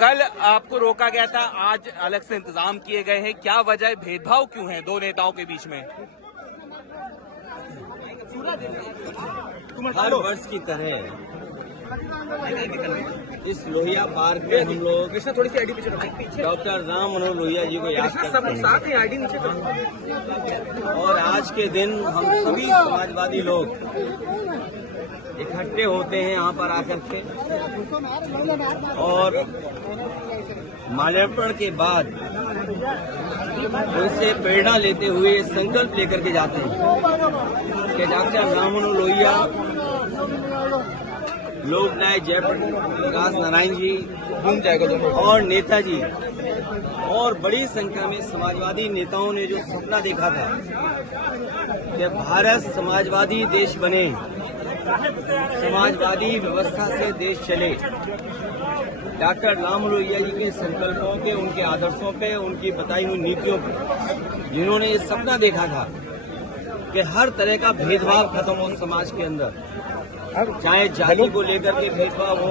कल आपको रोका गया था, आज अलग से इंतजाम किए गए हैं, क्या वजह, भेदभाव क्यों है दो नेताओं के बीच में? हर वर्ष की तरह इस लोहिया पार्क में हम लोग थोड़ी सी डॉक्टर राम मनोहर लोहिया जी को याद करते हैं। और आज के दिन हम सभी समाजवादी लोग इकट्ठे होते हैं यहाँ पर आकर के, और माल्यार्पण के बाद उनसे प्रेरणा लेते हुए संकल्प लेकर के जाते हैं कि डॉक्टर राम मनोहर लोहिया, लोकनायक जयप्रकाश नारायण जी घूम जाएगा और नेताजी और बड़ी संख्या में समाजवादी नेताओं ने जो सपना देखा था कि भारत समाजवादी देश बने, समाजवादी व्यवस्था से देश चले, डॉक्टर राम मनोहर लोहिया जी के संकल्पों पे, उनके आदर्शों पे, उनकी बताई हुई नीतियों पे, जिन्होंने ये सपना देखा था कि हर तरह का भेदभाव खत्म हो समाज के अंदर, चाहे जाति को लेकर के भेदभाव हो,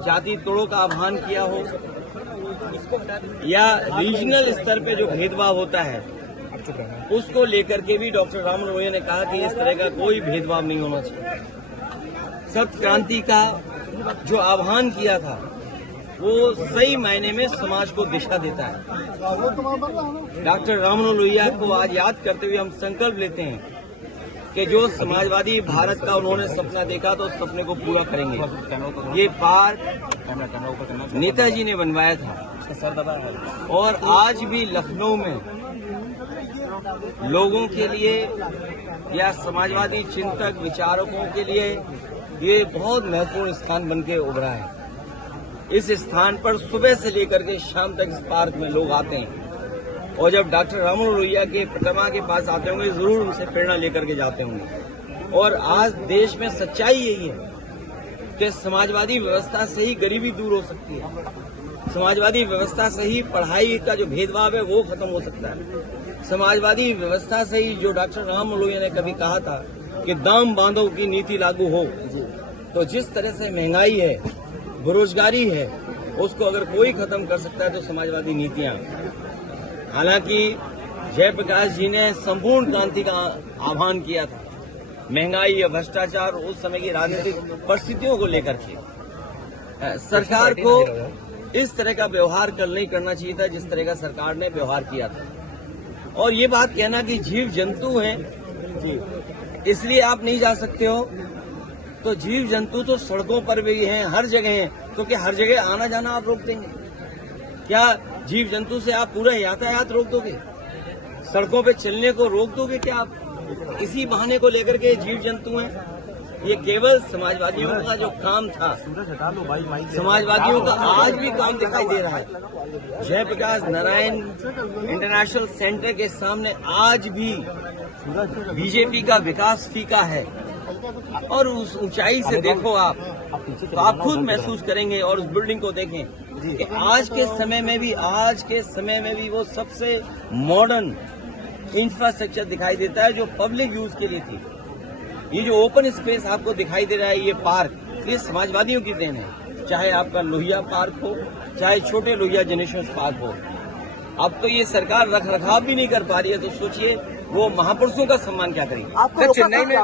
जाति तोड़ों का आह्वान किया हो, या रीजनल स्तर पे जो भेदभाव होता है उसको लेकर के भी डॉक्टर राम मनोहर लोहिया ने कहा कि इस तरह का कोई भेदभाव नहीं होना चाहिए। सत्य क्रांति का जो आह्वान किया था वो सही मायने में समाज को दिशा देता है। डॉक्टर राम मनोहर लोहिया को आज याद करते हुए हम संकल्प लेते हैं कि जो समाजवादी भारत का उन्होंने सपना देखा तो उस सपने को पूरा करेंगे। ये पार्क नेताजी ने बनवाया था और आज भी लखनऊ में लोगों के लिए या समाजवादी चिंतक विचारकों के लिए ये बहुत महत्वपूर्ण स्थान बन के उभरा है। इस स्थान पर सुबह से लेकर के शाम तक इस पार्क में लोग आते हैं और जब डॉक्टर राम मनोहर लोहिया के प्रतिमा के पास आते होंगे जरूर उनसे प्रेरणा लेकर के जाते होंगे। और आज देश में सच्चाई यही है कि समाजवादी व्यवस्था से ही गरीबी दूर हो सकती है, समाजवादी व्यवस्था से ही पढ़ाई का जो भेदभाव है वो खत्म हो सकता है, समाजवादी व्यवस्था से ही जो डॉक्टर राम मनोहर लोहिया ने कभी कहा था कि दाम बांधो की नीति लागू हो, तो जिस तरह से महंगाई है, बेरोजगारी है, उसको अगर कोई खत्म कर सकता है तो समाजवादी नीतियां। हालांकि जयप्रकाश जी ने संपूर्ण क्रांति का आह्वान किया था, महंगाई या भ्रष्टाचार उस समय की राजनीतिक परिस्थितियों को लेकर के सरकार को इस तरह का व्यवहार कल नहीं करना चाहिए था जिस तरह का सरकार ने व्यवहार किया था। और ये बात कहना कि जीव जंतु हैं इसलिए आप नहीं जा सकते हो, तो जीव जंतु तो सड़कों पर भी हैं, हर जगह हैं, तो क्या हर जगह आना जाना आप रोक देंगे? क्या जीव जंतु से आप पूरा यातायात रोक दोगे? सड़कों पे चलने को रोक दोगे क्या आप? इसी बहाने को लेकर के जीव जंतु हैं। ये केवल समाजवादियों का जो काम था, समाजवादियों का आज भी काम दिखाई दे रहा है। जयप्रकाश नारायण इंटरनेशनल सेंटर के सामने आज भी बीजेपी का विकास फीका है और उस ऊंचाई से देखो आप तो आप खुद महसूस करेंगे और उस बिल्डिंग को देखें कि आज के समय में भी वो सबसे मॉडर्न इंफ्रास्ट्रक्चर दिखाई देता है जो पब्लिक यूज के लिए थी। ये जो ओपन स्पेस आपको दिखाई दे रहा है, ये पार्क, ये समाजवादियों की देन है। चाहे आपका लोहिया पार्क हो, चाहे छोटे लोहिया जेनेरेशन पार्क हो। अब तो ये सरकार रख रखाव भी नहीं कर पा रही है, तो सोचिए वो महापुरुषों का सम्मान क्या करेगी। चेन्नई में